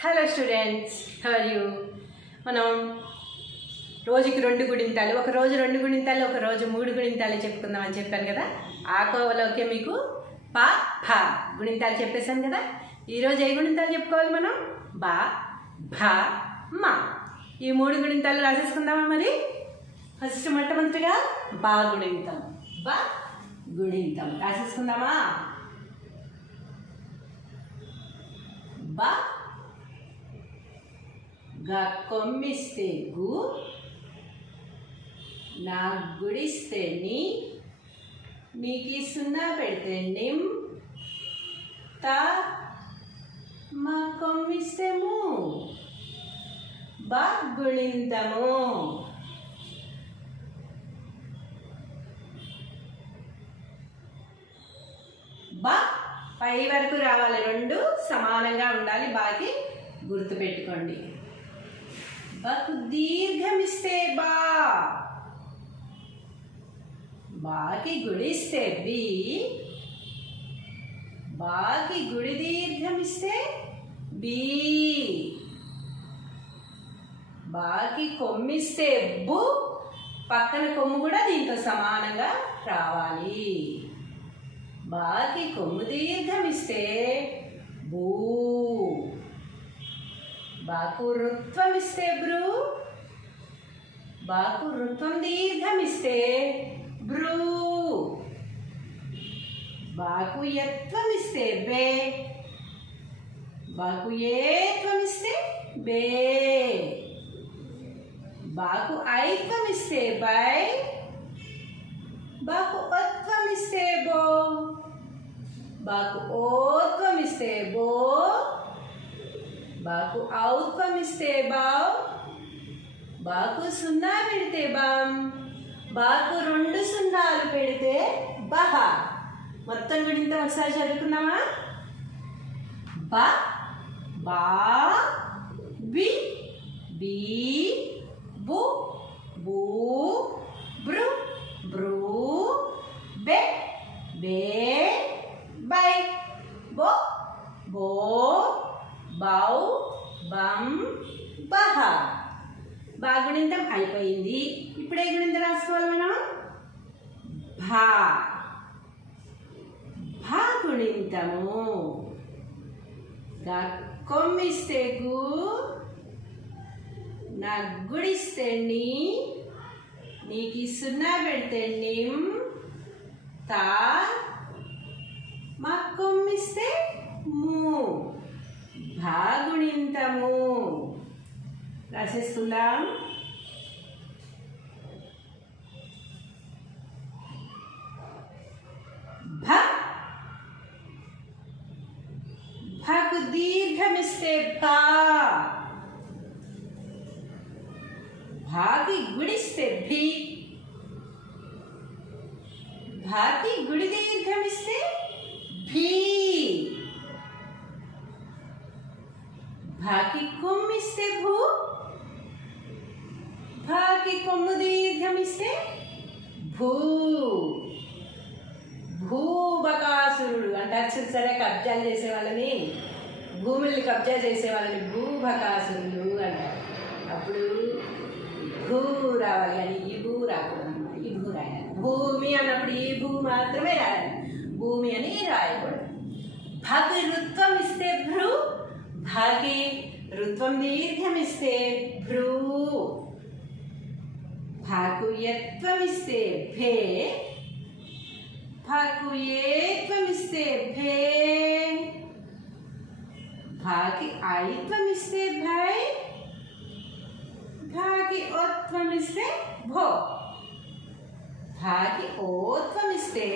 Hello students, how are you? మనం రోజుకి 2 గుణింతాలు, ఒక రోజు 2 గుణింతాలు, ఒక రోజు 3 గుణింతాలు చెప్పుకుందామని చెప్పాను కదా. ఆ కోవలోకే మీకు ప ఫ గుణింతాలు చెప్పేశాను కదా. ఈరోజు ఏ గుణింతాలు చెప్పుకోవాలి మనం? బ భ మ. ఈ 3 గుణింతాలు రాసేసుకుందామా మరి? ఫస్ట్ మొట్టమొదటిగా బ గుణింతం. బ గుణింతం రాసేసుకుందామా? బ గా కొమ్మిస్తే గు, నా గుడిస్తే ని, నీకి సున్నా పెడితే నిమ్, త మా కొమ్మిస్తే ము. బ గుణింతము. బ పై వరకు రావాలి, 2 సమానంగా ఉండాలి. బాకి గుర్తుపెట్టుకోండి. బకు దీర్ఘమిస్తే బా, బాకి గుడిస్తే బి, బాకి గుడి దీర్ఘమిస్తే బి, బాకి కొమ్మిస్తే బు, పక్కన కొమ్ము కూడా దీంతో సమానంగా రావాలి. బాకి కొమ్ము దీర్ఘమిస్తే బూ, బాకు రుత్వం ఇస్తే బ్రూ, బాకు రుత్వం దీర్ఘమిస్తే బ్రూ, బాకు యత్వం ఇస్తే బే, బాకు ఏత్వం ఇస్తే బే, బాకు ఐత్వం ఇస్తే బై, బాకు ఒత్వం ఇస్తే బో, బాకు ఓత్వం ఇస్తే బో, బాకు ఔత్వం ఇస్తే బావ్, బాకు సున్నా పెడితే బామ్, బాకు 2 సున్నాలు పెడితే బహ. మొత్తం గుణింతం ఒకసారి చదువుకుందామా? బ బా బి బీ బు బూ బ్రు బ్రూ బె బే బై బో బో బౌ బం బహ. బా గుణింతం అయిపోయింది. ఇప్పుడు ఏ గుణింతం రాసుకోవాలి మనం? భా. భా గుణింతము. గా కొమ్మిస్తే గు, నా గుడిస్తే ని, నీకి సున్నా పెడితే నిమ్, తా మా కొమ్మిస్తే ము. భా గుణింతము రాసేసుకుందాం. భ, భకు దీర్ఘమిస్తే భా, భాకి గుడిస్తే భి, భాకి గుడి దీర్ఘమిస్తే భీ, భాకి కొమ్మిస్తే భూ, భాకి కొమ్ము దీర్ఘమిస్తే భూ. భూబకాసురుడు అంటారు చూసారా, కబ్జాలు చేసే వాళ్ళని, భూముల్ని కబ్జా చేసే వాళ్ళని భూబకాసురుడు అంటారు. అప్పుడు భూ రావాలి కానీ ఈ భూ రాకూడదు, ఈ భూ రాయాలి. భూమి అన్నప్పుడు ఈ భూ మాత్రమే రాయాలి, భూమి అని రాయకూడదు. భకి రుత్వం ఇస్తే భ్రూ, భాకి రుత్వం దీర్ఘమిస్తే భ్రూ, భాకు యత్వం ఇస్తే భే, భాకు ఏత్వం ఇస్తే భే, భాకి ఐత్వం ఇస్తే భై, భాకి ఓత్వం ఇస్తే భో, భాకి ఓత్వం ఇస్తే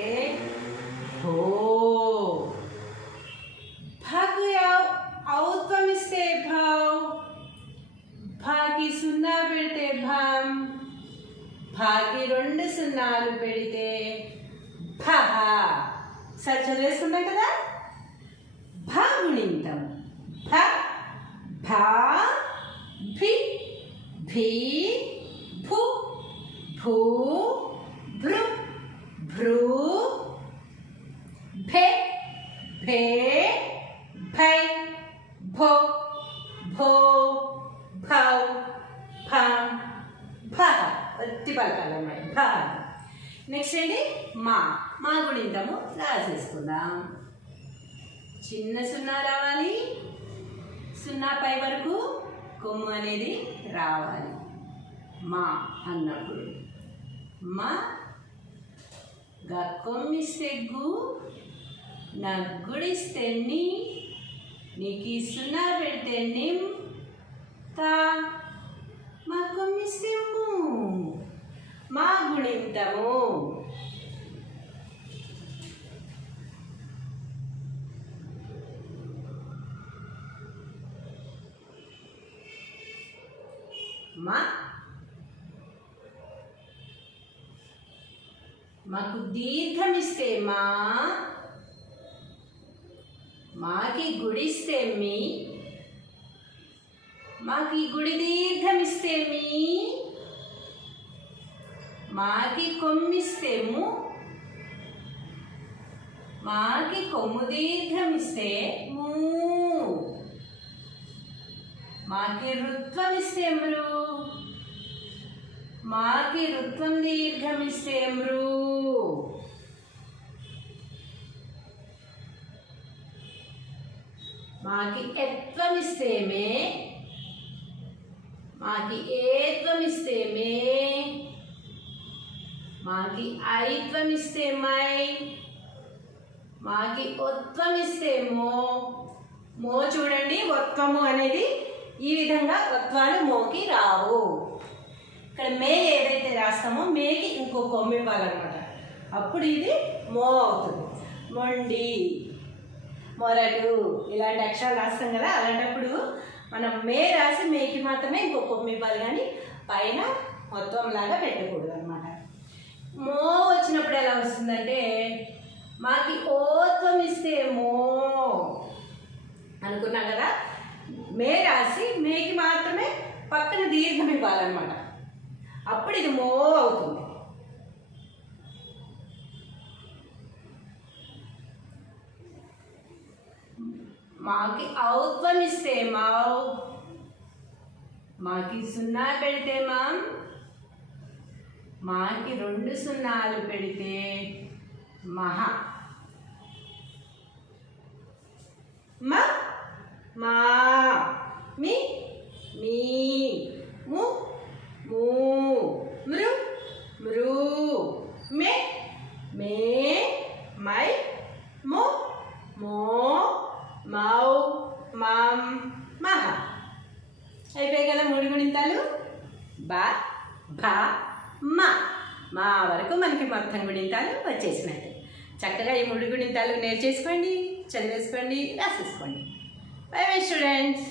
భో, భాకు ఔత్వం ఇస్తే భౌ, భాకి సున్నా పెడితే భం, భాకి 2 సున్నాలు పెడితే భహ. సరి చదివేసుకున్నాం కదా. భ గుణింతం. భ భా భి భీ భు భూ భృ భ్రూ భే భే భై భో నెక్స్ట్ ఏంటి మా మా గుణింతము రాసేసుకుందాం. చిన్న సున్నా రావాలి, సున్నా పై వరకు కొమ్ము అనేది రావాలి. మా అన్నప్పుడు మా గా కొమ్మిస్తే గు, నా గుడిస్తే ని, నీకు సున్నా పెడితే నిమ్, తా మా కొమ్మిస్తే ము. మా గుణింతము. మా మాకు దీర్ఘమిస్తే మా, మాకి గుడిస్తే మీ, మాకి గుడి దీర్ఘమిస్తే మీ, మాకి కొమ్మిస్తే ము, మాకి కొమ్ము దీర్ఘమిస్తే ము, మాకి రుత్వమిస్తే మృ, మాకి రుత్వం దీర్ఘమిస్తే మృ, మాకి ఎత్వమిస్తే మే, మాకి ఏత్వమిస్తే మే, మాకి ఐత్వమిస్తే మై, మాకి ఒత్వమిస్తే మో. మో చూడండి, ఒత్వము అనేది ఈ విధంగా ఒత్వాలు మోకి రావు. ఇక్కడ మే ఏదైతే రాస్తామో మేకి ఇంకో కొమ్ము ఇవ్వాలన్నమాట. అప్పుడు ఇది మో అవుతుంది. మొండి, మొరటు ఇలాంటి అక్షరాలు రాస్తాం కదా, అలాంటప్పుడు మనం మే రాసి మేకి మాత్రమే ఇంకో కొమ్ము ఇవ్వాలి, కానీ పైన మొత్తంలాగా పెట్టకూడదు అనమాట. మో వచ్చినప్పుడు ఎలా వస్తుందంటే మాకి ఓత్వం ఇస్తే మో అనుకున్నాం కదా, మే రాసి మేకి మాత్రమే పక్కన దీర్ఘం ఇవ్వాలన్నమాట. అప్పుడు ఇది మో అవుతుంది. మాకి ఔత్వం ఇస్తే మౌ, మాకి సున్నా పెడితే మాం, మాకి 2 సున్నాలు పెడితే మహా. మా మా, మీ మీ, ము ము, మృ మృ, మే మే, మై మో మో, మౌ మాం మహ. అయిపోయాయి కదా 3 గుణింతాలు. బా భా మా, మా వరకు మనకి మొత్తం గుణింతాలు వచ్చేసినట్టు. చక్కగా ఈ 3 గుణింతాలు నేర్చేసుకోండి, చదివేసుకోండి, రాసేసుకోండి. Bye bye students.